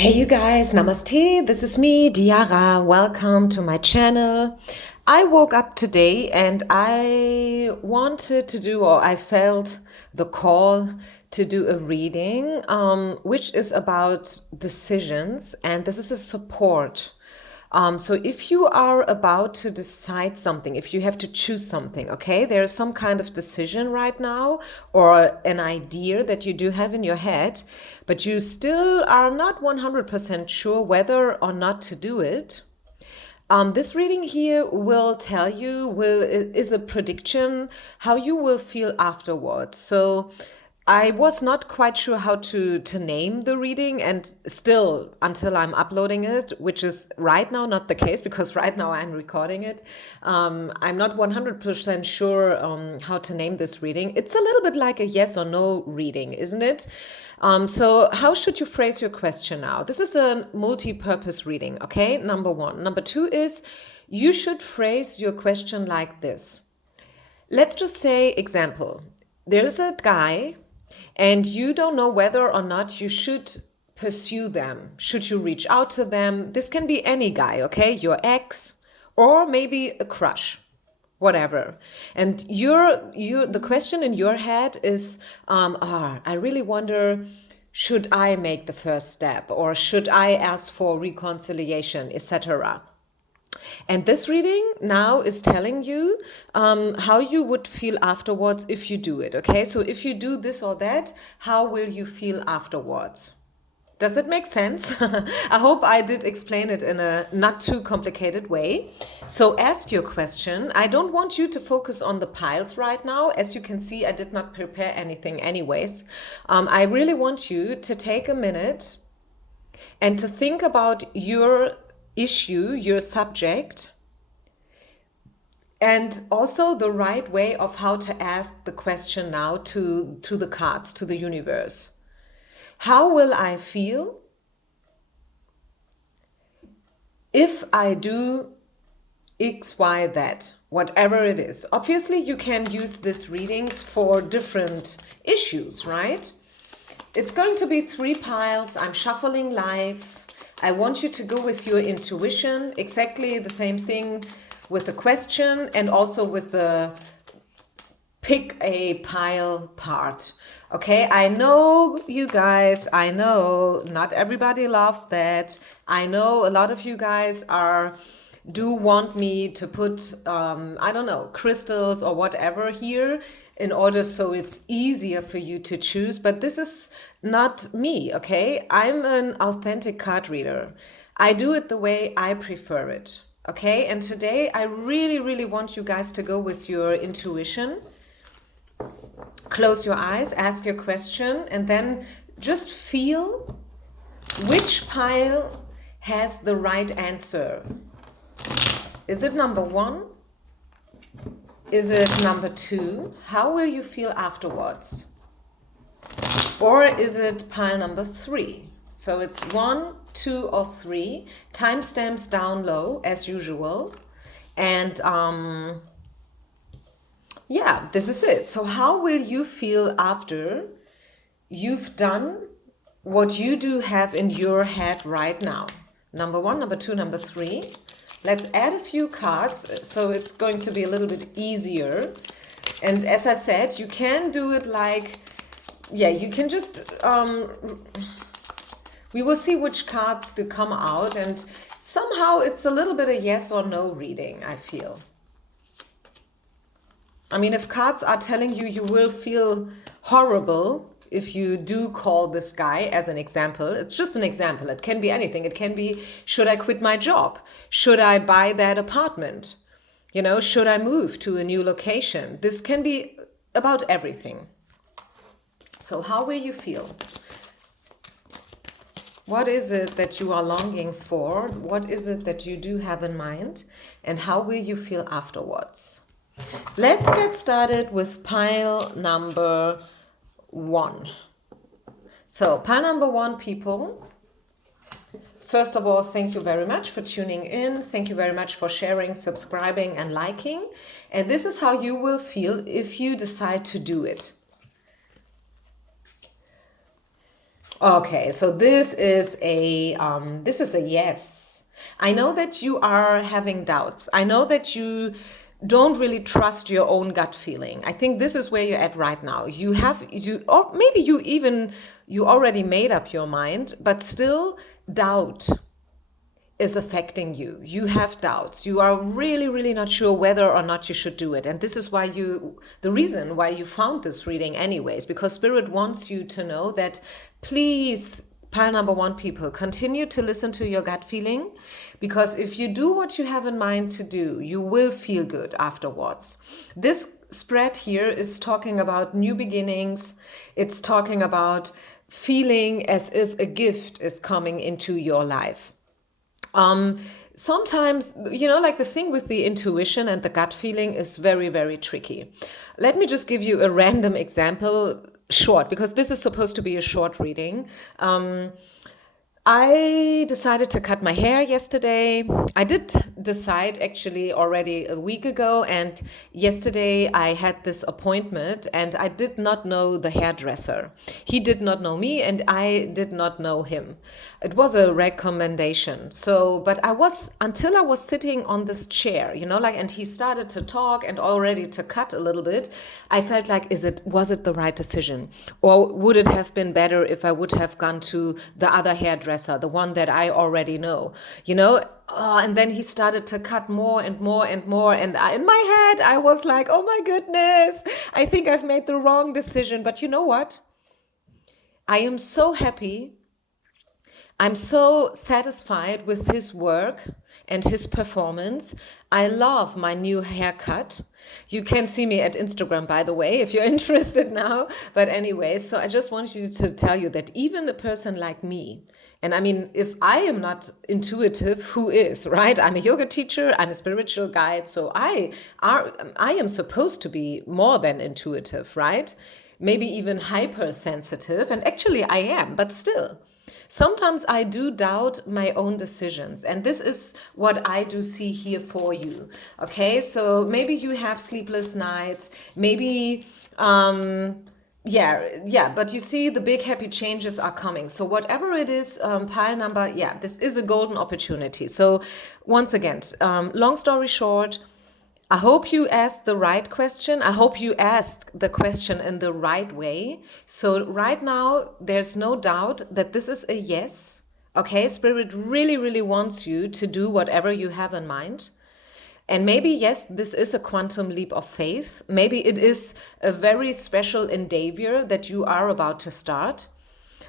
Hey you guys, namaste. This is me, Diara. Welcome to my channel. I woke up today and I wanted to do, or I felt the call to do a reading, which is about decisions, and this is a support. So if you are about to decide something, if you have to choose something, okay, there's some kind of decision right now or an idea that you do have in your head, but you still are not 100% sure whether or not to do it. This reading here will tell you, is a prediction how you will feel afterwards. So I was not quite sure how to name the reading, and still until I'm uploading it, which is right now not the case because right now I'm recording it. I'm not 100% sure how to name this reading. It's a little bit like a yes or no reading, isn't it? So how should you phrase your question now? This is a multi-purpose reading, okay? Number one. Number two is you should phrase your question like this. Let's just say, example, there's a guy and you don't know whether or not you should pursue them. Should you reach out to them? This can be any guy, okay? Your ex or maybe a crush, whatever. And the question in your head is, I really wonder, should I make the first step or should I ask for reconciliation, etc.? And this reading now is telling you how you would feel afterwards if you do it. Okay, so if you do this or that, how will you feel afterwards? Does it make sense? I hope I did explain it in a not too complicated way. So ask your question. I don't want you to focus on the piles right now. As you can see, I did not prepare anything anyways. I really want you to take a minute and to think about your issue, your subject, and also the right way of how to ask the question now to the cards, to the universe. How will I feel if I do X, Y, Z, whatever it is? Obviously, you can use these readings for different issues, right? It's going to be 3 piles. I'm shuffling live. I want you to go with your intuition, exactly the same thing with the question and also with the pick a pile part. Okay, I know you guys, I know not everybody loves that. I know a lot of you guys do want me to put, I don't know, crystals or whatever here in order so it's easier for you to choose. But this is not me, okay? I'm an authentic card reader. I do it the way I prefer it, okay? And today I really, really want you guys to go with your intuition. Close your eyes, ask your question, and then just feel which pile has the right answer. Is it number 1? Is it number 2? How will you feel afterwards? Or is it pile number 3? So it's 1, 2, or 3. Timestamps down low as usual. And yeah, this is it. So how will you feel after you've done what you do have in your head right now? Number 1, number 2, number 3. Let's add a few cards so it's going to be a little bit easier. And as I said, you can do it like, yeah, you can just, we will see which cards to come out, and somehow it's a little bit a yes or no reading, I feel. I mean, if cards are telling you you will feel horrible if you do call this guy as an example, it's just an example. It can be anything. It can be, should I quit my job? Should I buy that apartment? You know, should I move to a new location? This can be about everything. So how will you feel? What is it that you are longing for? What is it that you do have in mind? And how will you feel afterwards? Let's get started with pile number 1. So pile number 1, people. First of all, thank you very much for tuning in. Thank you very much for sharing, subscribing, and liking. And this is how you will feel if you decide to do it. Okay, so this is a yes. I know that you are having doubts. I know that you don't really trust your own gut feeling. I think this is where you're at right now. Or maybe you already made up your mind, but still doubt is affecting you. You have doubts. You are really, really not sure whether or not you should do it. And this is the reason why you found this reading anyways, because Spirit wants you to know that please, pile number one people, continue to listen to your gut feeling, because if you do what you have in mind to do, you will feel good afterwards. This spread here is talking about new beginnings. It's talking about feeling as if a gift is coming into your life. Um, Sometimes, like the thing with the intuition and the gut feeling is very, very tricky. Let me just give you a random example, short, because this is supposed to be a short reading. I decided to cut my hair yesterday. I did decide actually already a week ago, and yesterday I had this appointment and I did not know the hairdresser. He did not know me and I did not know him. It was a recommendation. So, but until I was sitting on this chair, and he started to talk and already to cut a little bit, I felt like, was it the right decision? Or would it have been better if I would have gone to the other hairdresser, the one that I already know, and then he started to cut more and more and more. And in my head, I was like, oh my goodness, I think I've made the wrong decision. But you know what? I am so happy. I'm so satisfied with his work and his performance. I love my new haircut. You can see me at Instagram, by the way, if you're interested now. But anyway, so I just want you to tell you that even a person like me, and I mean, if I am not intuitive, who is, right? I'm a yoga teacher, I'm a spiritual guide, so I am supposed to be more than intuitive, right? Maybe even hypersensitive, and actually I am, but still. Sometimes I do doubt my own decisions, and this is what I do see here for you. Okay, so maybe you have sleepless nights, maybe, but you see the big happy changes are coming. So whatever it is, pile number, this is a golden opportunity. So once again, long story short, I hope you asked the right question. I hope you asked the question in the right way. So right now, there's no doubt that this is a yes. Okay, Spirit really, really wants you to do whatever you have in mind. And maybe, yes, this is a quantum leap of faith. Maybe it is a very special endeavor that you are about to start.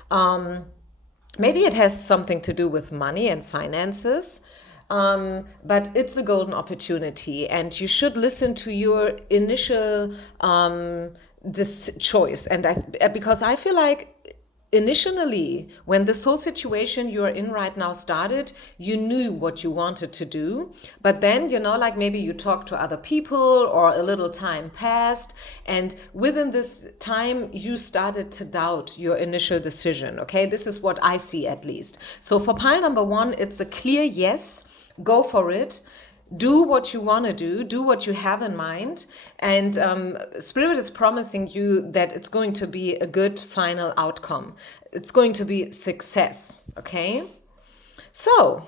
Maybe it has something to do with money and finances. But it's a golden opportunity, and you should listen to your initial choice. And because I feel like initially, when this whole situation you're in right now started, you knew what you wanted to do. But then, maybe you talked to other people or a little time passed. And within this time, you started to doubt your initial decision. Okay, this is what I see at least. So for pile number one, it's a clear yes. Go for it. Do what you want to do what you have in mind. And Spirit is promising you that it's going to be a good final outcome. It's going to be success. Okay? So,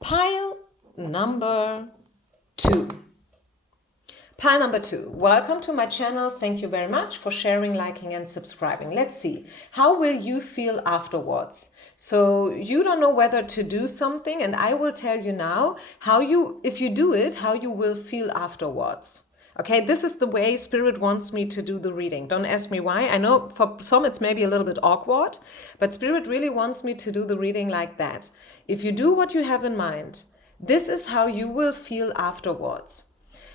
pile number two. Pile number two. Welcome to my channel. Thank you very much for sharing, liking, and subscribing. Let's see. How will you feel afterwards? So you don't know whether to do something, and I will tell you now if you do it, how you will feel afterwards. Okay, this is the way Spirit wants me to do the reading. Don't ask me why. I know for some it's maybe a little bit awkward, but Spirit really wants me to do the reading like that. If you do what you have in mind, this is how you will feel afterwards.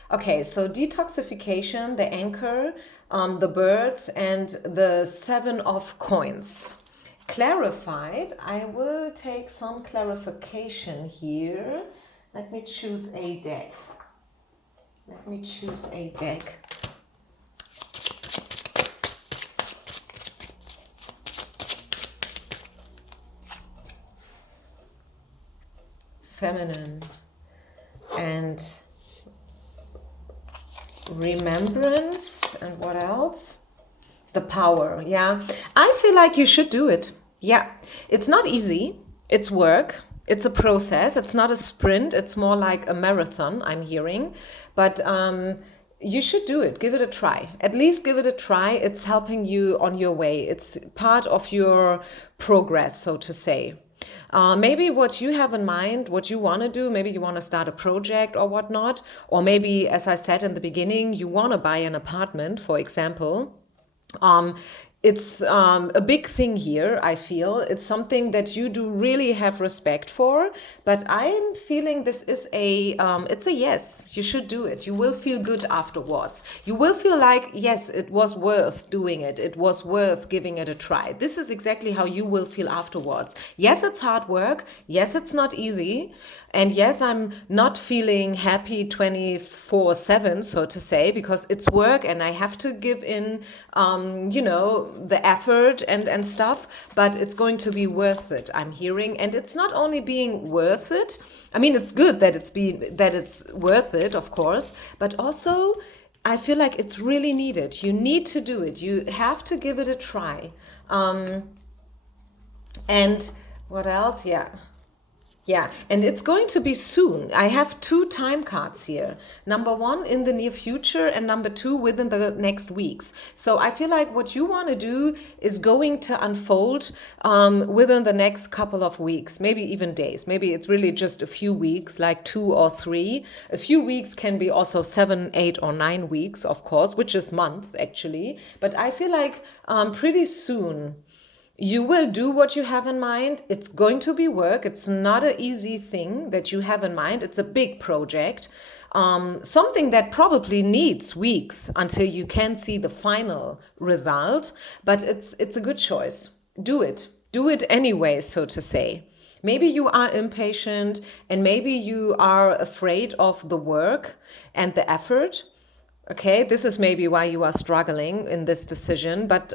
Okay, so detoxification, the anchor, the birds, and the 7 of coins. Clarified, I will take some clarification here. Let me choose a deck. Feminine and remembrance, and what else? The power, yeah. I feel like you should do it. Yeah. It's not easy. It's work. It's a process. It's not a sprint. It's more like a marathon, I'm hearing. But you should do it. Give it a try. At least give it a try. It's helping you on your way. It's part of your progress, so to say. Maybe what you have in mind, what you want to do, maybe you want to start a project or whatnot. Or maybe, as I said in the beginning, you want to buy an apartment, for example. um, it's a big thing here, I feel. It's something that you do really have respect for, but I'm feeling this is it's a yes. You should do it. You will feel good afterwards. You will feel like, yes, it was worth doing it. It was worth giving it a try. This is exactly how you will feel afterwards. Yes, it's hard work. Yes, it's not easy. And yes, I'm not feeling happy 24/7, so to say, because it's work and I have to give in, the effort and stuff, but it's going to be worth it, I'm hearing. And it's not only being worth it. I mean, it's good that it's worth it, of course, but also I feel like it's really needed. You need to do it. You have to give it a try. And what else? Yeah. Yeah, and it's going to be soon. I have two time cards here. Number one, in the near future, and number two, within the next weeks. So I feel like what you want to do is going to unfold within the next couple of weeks, maybe even days. Maybe it's really just a few weeks, like 2 or 3. A few weeks can be also 7, 8, or 9 weeks, of course, which is month actually. But I feel like pretty soon you will do what you have in mind. It's going to be work. It's not an easy thing that you have in mind. It's a big project, something that probably needs weeks until you can see the final result. But it's a good choice. Do it. Do it anyway, so to say. Maybe you are impatient and maybe you are afraid of the work and the effort. Okay, this is maybe why you are struggling in this decision, but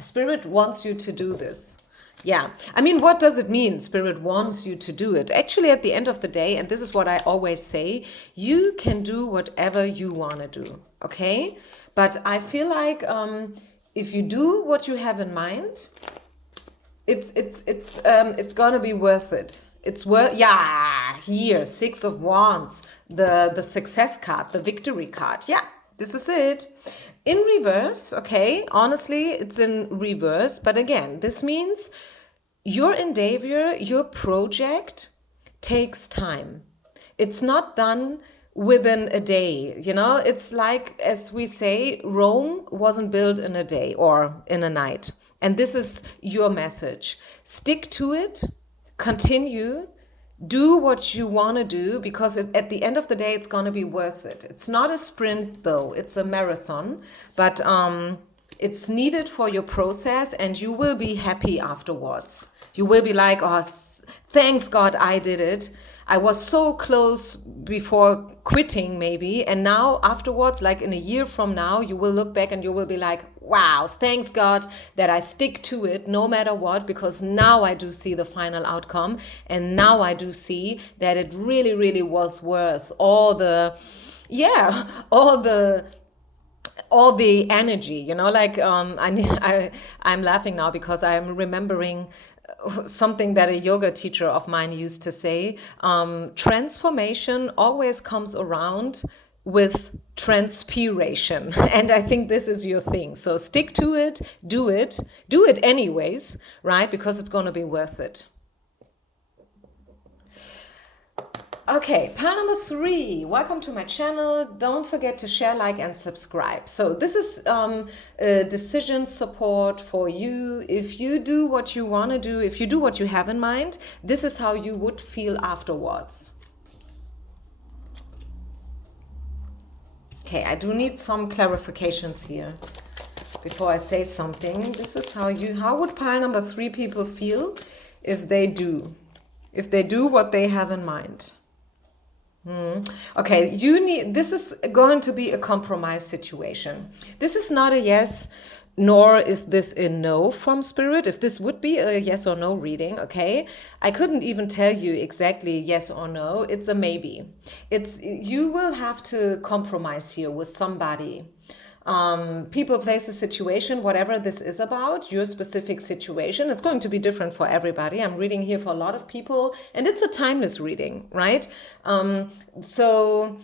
Spirit wants you to do this. Yeah. I mean, what does it mean? Spirit wants you to do it. Actually, at the end of the day, and this is what I always say, you can do whatever you want to do. Okay. But I feel like if you do what you have in mind, it's gonna be worth it. It's worth, yeah, here, 6 of Wands, the success card, the victory card. Yeah, this is it. In reverse, okay, honestly, it's in reverse. But again, this means your endeavor, your project takes time. It's not done within a day. It's like, as we say, Rome wasn't built in a day or in a night. And this is your message. Stick to it, continue, do what you want to do, because at the end of the day, it's going to be worth it. It's not a sprint, though. It's a marathon. But it's needed for your process, and you will be happy afterwards. You will be like, oh, thanks God I did it. I was so close before quitting, maybe. And now afterwards, like in a year from now, you will look back and you will be like, wow, thanks God that I stick to it no matter what, because now I do see the final outcome. And now I do see that it really, really was worth all the energy, like I'm laughing now because I'm remembering something that a yoga teacher of mine used to say. Transformation always comes around with transpiration. And I think this is your thing. So stick to it, do it anyways, right? Because it's going to be worth it. Okay, pile number 3. Welcome to my channel. Don't forget to share, like, and subscribe. So this is decision support for you. If you do what you want to do, if you do what you have in mind, this is how you would feel afterwards. Okay, I do need some clarifications here before I say something. This is how would pile number 3 people feel if they do what they have in mind. Okay, this is going to be a compromise situation. This is not a yes, nor is this a no from Spirit. If this would be a yes or no reading, okay, I couldn't even tell you exactly yes or no. It's a maybe. You will have to compromise here with somebody. people, places, situation, whatever this is about, your specific situation. It's going to be different for everybody. I'm reading here for a lot of people, and it's a timeless reading, right? So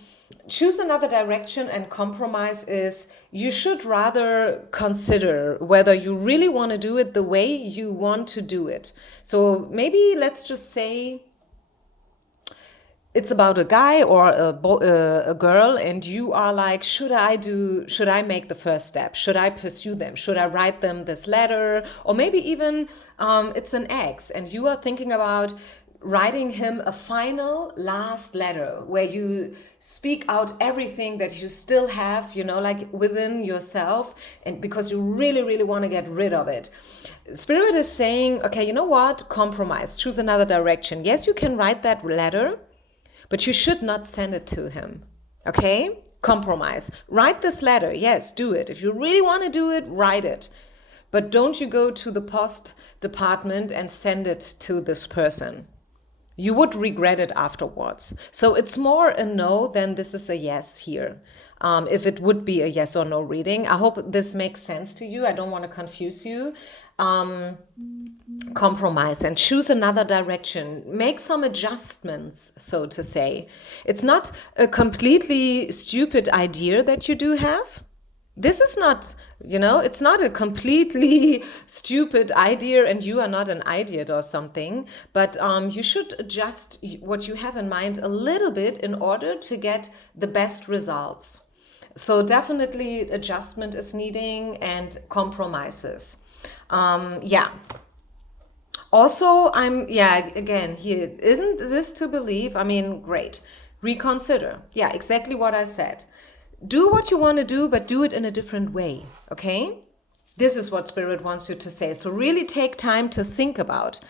choose another direction, and compromise is you should rather consider whether you really want to do it the way you want to do it. So maybe let's just say it's about a guy or a girl, and you are like, should I make the first step? Should I pursue them? Should I write them this letter? Or maybe even it's an ex, and you are thinking about writing him a final last letter where you speak out everything that you still have, like within yourself, and because you really, really want to get rid of it. Spirit is saying, okay, you know what? Compromise, choose another direction. Yes, you can write that letter, but you should not send it to him, okay? Compromise. Write this letter. Yes, do it. If you really want to do it, write it. But don't you go to the post department and send it to this person. You would regret it afterwards. So it's more a no than this is a yes here. If it would be a yes or no reading. I hope this makes sense to you. I don't want to confuse you. Compromise and choose another direction. Make some adjustments, so to say. It's not a completely stupid idea that you do have. This is not, it's not a completely stupid idea and you are not an idiot or something, but you should adjust what you have in mind a little bit in order to get the best results. So definitely adjustment is needing and compromises. Also, again, here, isn't this to believe? I mean, great. Reconsider. Yeah, exactly what I said. Do what you want to do, but do it in a different way, okay? This is what Spirit wants you to say. So really take time to think about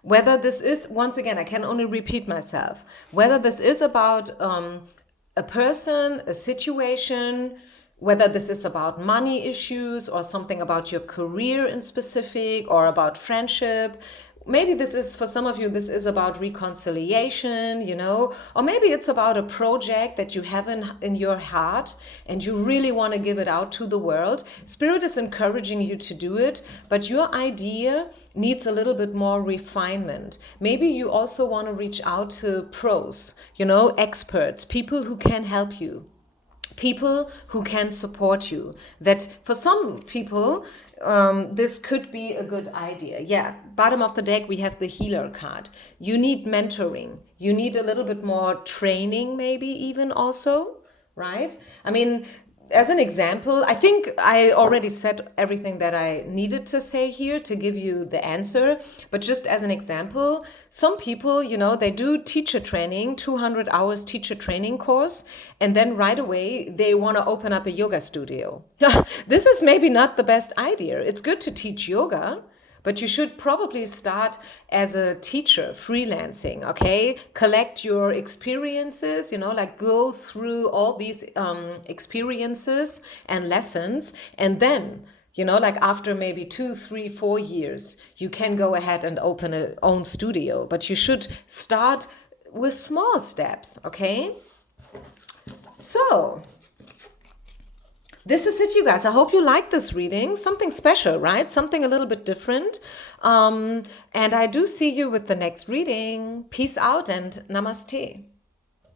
whether this is, once again, I can only repeat myself, whether this is about a person, a situation, whether this is about money issues or something about your career in specific or about friendship. Maybe this is, for some of you, this is about reconciliation, or maybe it's about a project that you have in your heart and you really want to give it out to the world. Spirit is encouraging you to do it, but your idea needs a little bit more refinement. Maybe you also want to reach out to pros, experts, people who can help you. People who can support you. That for some people, this could be a good idea. Yeah, bottom of the deck, we have the healer card. You need mentoring. You need a little bit more training, maybe even also, right? I mean, as an example, I think I already said everything that I needed to say here to give you the answer. But just as an example, some people, they do teacher training, 200 hours teacher training course, and then right away they want to open up a yoga studio. This is maybe not the best idea. It's good to teach yoga, but you should probably start as a teacher, freelancing, okay? Collect your experiences, like go through all these experiences and lessons. And then, like after maybe 2, 3, 4 years, you can go ahead and open a own studio. But you should start with small steps, okay? So this is it, you guys. I hope you like this reading. Something special, right? Something a little bit different. And I do see you with the next reading. Peace out and namaste.